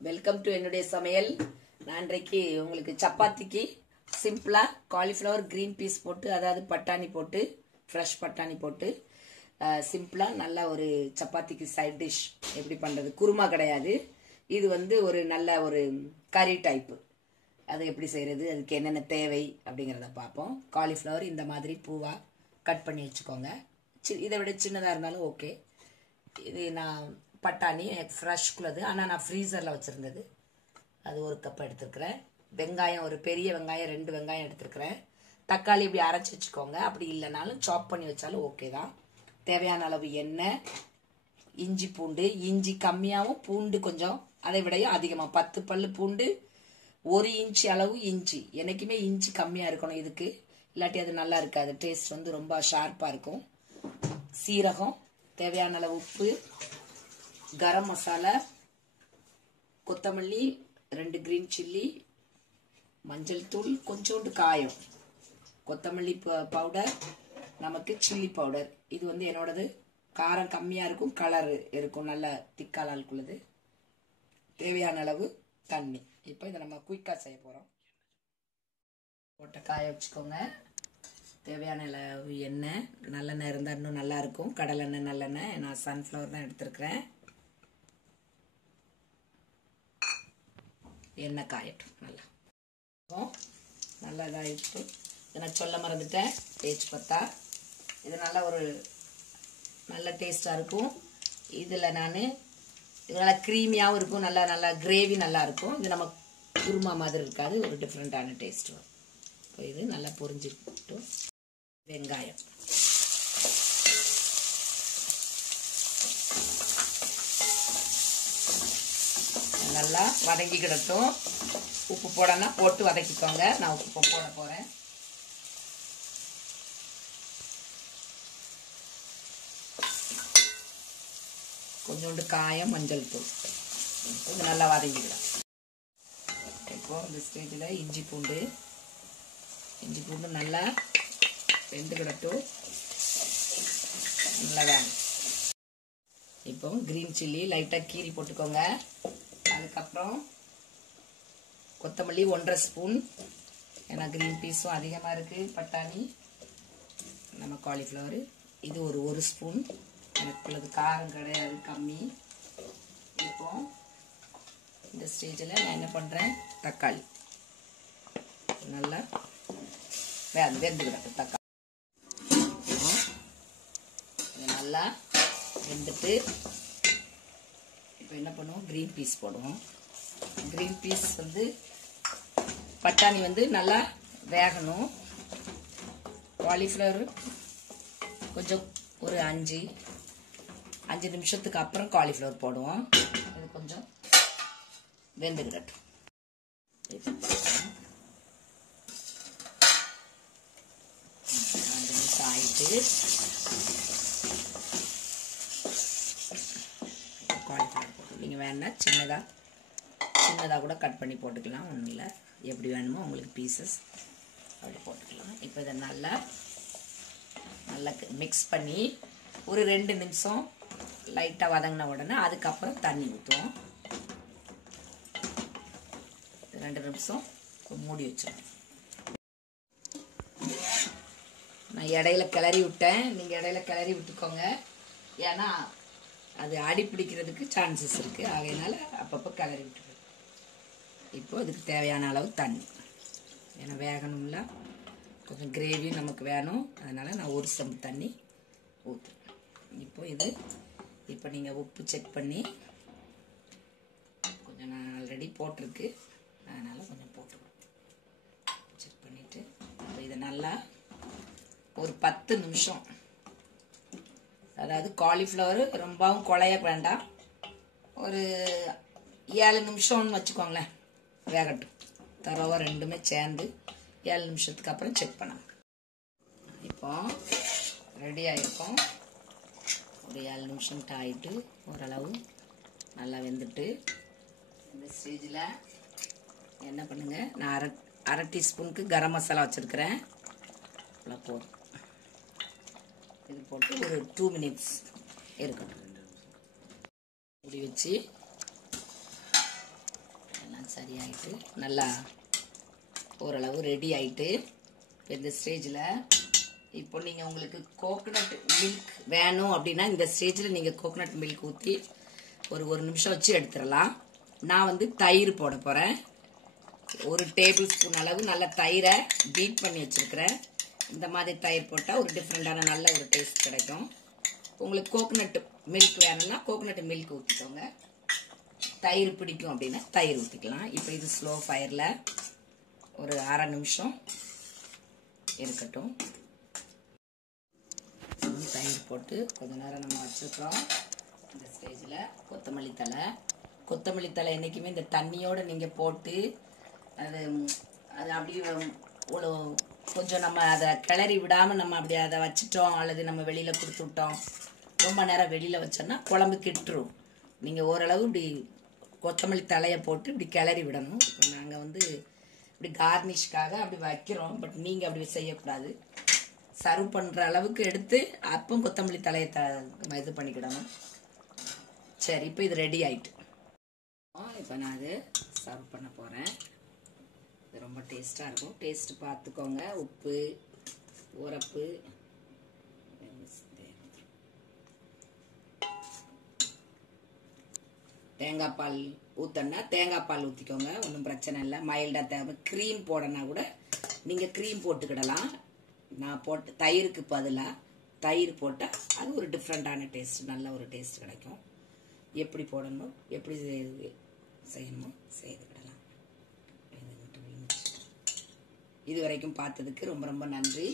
Welcome to என்னுடைய சமையல். நான் இன்றைக்கு உங்களுக்கு சப்பாத்திக்கு சிம்பிளா காலிஃப்ளவர் கிரீன் பீஸ் போட்டு, அதாவது பட்டாணி போட்டு, ஃப்ரெஷ் பட்டாணி போட்டு சிம்பிளா நல்ல ஒரு சப்பாத்திக்கு சைட் டிஷ் எப்படி பண்றது. குருமா கிடையாது, இது ஒரு நல்ல ஒரு கறி டைப்பு. அது எப்படி செய்யறது, அதுக்கு என்னென்ன தேவை அப்படிங்கிறத பார்ப்போம். காலிஃப்ளவர் இந்த மாதிரி பூவா கட் பண்ணி வச்சுக்கோங்க. இதை விட சின்னதாக இருந்தாலும் ஓகே. இது நான் பட்டாணி ஃப்ரெஷ்குள்ளது, ஆனால் நான் ஃப்ரீசரில் வச்சுருந்தது, அது ஒரு கப் எடுத்துருக்கிறேன். வெங்காயம், ஒரு பெரிய வெங்காயம் 2 வெங்காயம் எடுத்துருக்கிறேன். தக்காளி இப்படி அரைச்சி வச்சுக்கோங்க, அப்படி இல்லைனாலும் சாப் பண்ணி வச்சாலும் ஓகே தான். தேவையான அளவு எண்ணெய், இஞ்சி பூண்டு, இஞ்சி கம்மியாகவும் பூண்டு கொஞ்சம் அதை விடையும் அதிகமாக, 10 பல்லு பூண்டு, 1 இன்ச்சு அளவு இஞ்சி. என்றைக்குமே இஞ்சி கம்மியாக இருக்கணும் இதுக்கு, இல்லாட்டி அது நல்லா இருக்காது, டேஸ்ட் ரொம்ப ஷார்ப்பாக இருக்கும். சீரகம், தேவையான அளவு உப்பு, கரம் மசாலா, கொத்தமல்லி, 2 கிரீன் சில்லி, மஞ்சள் தூள், கொஞ்சோண்டு காயம், கொத்தமல்லி பவுடர், நமக்கு சில்லி பவுடர். இது என்னோடது காரம் கம்மியாக இருக்கும், கலர் இருக்கும், நல்ல திக்காலாக்குள்ளது. தேவையான அளவு தண்ணி. இப்போ இதை நம்ம குயிக்காக செய்ய போகிறோம். போட்ட காய வச்சுக்கோங்க. தேவையான அளவு எண்ணெய், நல்லெண்ணெய் இருந்தால் இன்னும் நல்லாயிருக்கும். கடலெண்ணெய், நல்லெண்ணெய், நான் சன்ஃப்ளவர் தான் எடுத்துருக்கிறேன். எண்ணெய் காயட்டும் நல்லா. நல்லா இதாகிட்டு, இதை நான் சொல்ல மறந்துட்டேன், தேஜ் பத்தா. இது நல்ல டேஸ்ட்டாக இருக்கும். இதில் இது நல்லா க்ரீமியாகவும் இருக்கும், நல்லா கிரேவி நல்லா இருக்கும். இது நம்ம குருமா மாதிரி இருக்காது, ஒரு டிஃப்ரெண்ட்டான டேஸ்ட் வரும். இப்போ இது நல்லா பொரிஞ்சிருக்கட்டும். வெங்காயம், நல்லா வதக்கிக்கிடட்டும். உப்பு போடனா போட்டு வதக்கிக்கோங்க. நான் உப்பு போட போறேன். கொஞ்சோண்டு காயம், மஞ்சள் தூள், இது நல்லா வதக்கிக்கிடும். இப்போ இந்த ஸ்டேஜில் இஞ்சி பூண்டு நல்லா வெந்துக்கிடட்டும், நல்லா வேணும். இப்போ கிரீன் சில்லி லைட்டாக கீரி போட்டுக்கோங்க. அதுக்கப்புறம் கொத்தமல்லி 1.5 ஸ்பூன், ஏன்னா கிரீன் பீஸும் அதிகமாக இருக்குது, பட்டாணி, நம்ம காலிஃப்ளவர். இது ஒரு ஸ்பூன், எனக்குள்ளது காரம் கிடையாது, கம்மி. இப்போ இந்த ஸ்டேஜில் நான் என்ன பண்ணுறேன், தக்காளி நல்லா வெந்துக்கிடட்டும். தக்காளி நல்லா வெந்துட்டு இப்போ என்ன பண்ணுவோம், கிரீன் பீஸ் போடுவோம். கிரீன் பீஸ் பட்டாணி நல்லா வேகணும். காலிஃப்ளவர் கொஞ்சம் ஒரு 5 நிமிஷத்துக்கு அப்புறம் காலிஃப்ளவர் போடுவோம். இது கொஞ்சம் வெந்துக்கிடட்டும். 2 நிமிஷம் ஆயிட்டு காலிஃப்ளவர் போட்டு, நீங்கள் வேணா சின்னதாக கூட கட் பண்ணி போட்டுக்கலாம், ஒன்றும் இல்லை. எப்படி வேணுமோ உங்களுக்கு பீசஸ் அப்படி போட்டுக்கலாம். இப்போ இதை நல்லா மிக்ஸ் பண்ணி ஒரு 2 நிமிஷம் லைட்டாக வதங்கின உடனே அதுக்கப்புறம் தண்ணி ஊற்றுவோம். 2 நிமிஷம் மூடி வச்சிடணும். நான் இடையில கிளறி விட்டேன், நீங்கள் இடையில கிளறி விட்டுக்கோங்க, ஏன்னா அது அடி பிடிக்கிறதுக்கு சான்சஸ் இருக்குது. ஆகையினால அப்பப்போ கிளறி விட்டுருவேன். இப்போ இதுக்கு தேவையான அளவு தண்ணி, ஏன்னா வேகணும்ல, கொஞ்சம் கிரேவி நமக்கு வேணும், அதனால் நான் 1 செம்பு தண்ணி ஊற்றுறேன். இப்போ நீங்கள் உப்பு செக் பண்ணி, கொஞ்சம் நான் ஆல்ரெடி போட்டிருக்கு, அதனால் கொஞ்சம் போட்டுருவேன். செக் பண்ணிவிட்டு இப்போ இதை நல்லா ஒரு 10 நிமிஷம், அதாவது காலிஃப்ளவர் ரொம்பவும் குழைய வேண்டாம், ஒரு 7 நிமிஷம்னு வச்சுக்கோங்களேன், வேகட்டும். தரவா ரெண்டுமே சேர்ந்து 7 நிமிஷத்துக்கு அப்புறம் செக் பண்ணலாம். இப்போ ரெடி ஆகிருக்கும். ஒரு 7 நிமிஷம் ஆகிட்டு ஓரளவு நல்லா வெந்துட்டு, இந்த ஸ்டேஜில் என்ன பண்ணுங்க, நான் அரை டீஸ்பூனுக்கு கரம் மசாலா வச்சுருக்கிறேன், அவ்வளோ போதும். இது போட்டு ஒரு 2 மினிட்ஸ் இருக்கட்டும். இப்படி வச்சு மாதிரி ஆயிட்டு நல்லா ஓரளவு ரெடி ஆயிட்டு இந்த ஸ்டேஜில் இப்போ நீங்கள் உங்களுக்கு கோகனட் மில்க் வேணும் அப்படின்னா இந்த ஸ்டேஜில் நீங்கள் கோகனட் மில்க் ஊற்றி ஒரு நிமிஷம் வச்சு எடுத்துடலாம். நான் வந்து தயிர் போட போகிறேன். 1 டேபிள் ஸ்பூன் அளவு நல்ல தயிரை பீட் பண்ணி வச்சுருக்கிறேன். இந்த மாதிரி தயிர் போட்டால் ஒரு டிஃப்ரெண்டான நல்ல ஒரு டேஸ்ட் கிடைக்கும். உங்களுக்கு கோகனட் மில்க் வேணும்னா கோகனட் மில்க் ஊற்றிக்கோங்க. தயிர் பிடிக்கும் அப்படின்னா தயிர் ஊற்றிக்கலாம். இப்போ இது ஸ்லோ ஃபயரில் ஒரு 1/2 நிமிஷம் இருக்கட்டும். தயிர் போட்டு கொஞ்ச நேரம் நம்ம வச்சுருக்கிறோம். இந்த ஸ்டேஜில் கொத்தமல்லி தழை என்றைக்குமே இந்த தண்ணியோடு நீங்கள் போட்டு அது அப்படியே கொஞ்சம் நம்ம அதை கிளறி விடாமல் நம்ம அப்படி அதை வச்சுட்டோம் அல்லது நம்ம வெளியில் கொடுத்து விட்டோம், ரொம்ப நேரம் வெளியில் வச்சோன்னா குழம்பு கெட்டுரும். நீங்கள் ஓரளவு இப்படி கொத்தமல்லி தழையை போட்டு இப்படி கிளறி விடணும். இப்போ நாங்கள் வந்து இப்படி கார்னிஷ்காக அப்படி வைக்கிறோம். பட் நீங்கள் அப்படி செய்யக்கூடாது. சர்வ் பண்ணுற அளவுக்கு எடுத்து அப்போ கொத்தமல்லி தலையை இது பண்ணிக்கிடணும். சரி, இப்போ இது ரெடி ஆயிட்டு இப்போ நான் அது சர்வ் பண்ண போகிறேன். இது ரொம்ப டேஸ்ட்டாக இருக்கும். டேஸ்ட் பார்த்துக்கோங்க. உப்பு, உரப்பு, தேங்காய் பால் ஊற்றனா தேங்காய் பால் ஊற்றிக்கோங்க, ஒன்றும் பிரச்சனை இல்லை. மைல்டாக தேவை. க்ரீம் போடனா கூட நீங்கள் க்ரீம் போட்டுக்கிடலாம். நான் போட்டு தயிருக்கு பதிலாக தயிர் போட்டால் அது ஒரு டிஃப்ரெண்ட்டான டேஸ்ட், நல்ல ஒரு டேஸ்ட் கிடைக்கும். எப்படி போடணுமோ எப்படி செய்யணுமோ செய்துக்கிடலாம். இது வரைக்கும் பார்த்ததுக்கு ரொம்ப ரொம்ப நன்றி.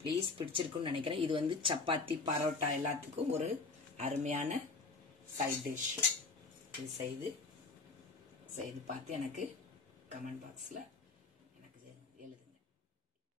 ப்ளீஸ் பிடிச்சிருக்குன்னு நினைக்கிறேன். இது வந்து சப்பாத்தி, பரோட்டா எல்லாத்துக்கும் ஒரு அருமையான சைட் டிஷ். இது செய்து பார்த்து எனக்கு கமெண்ட் பாக்ஸில்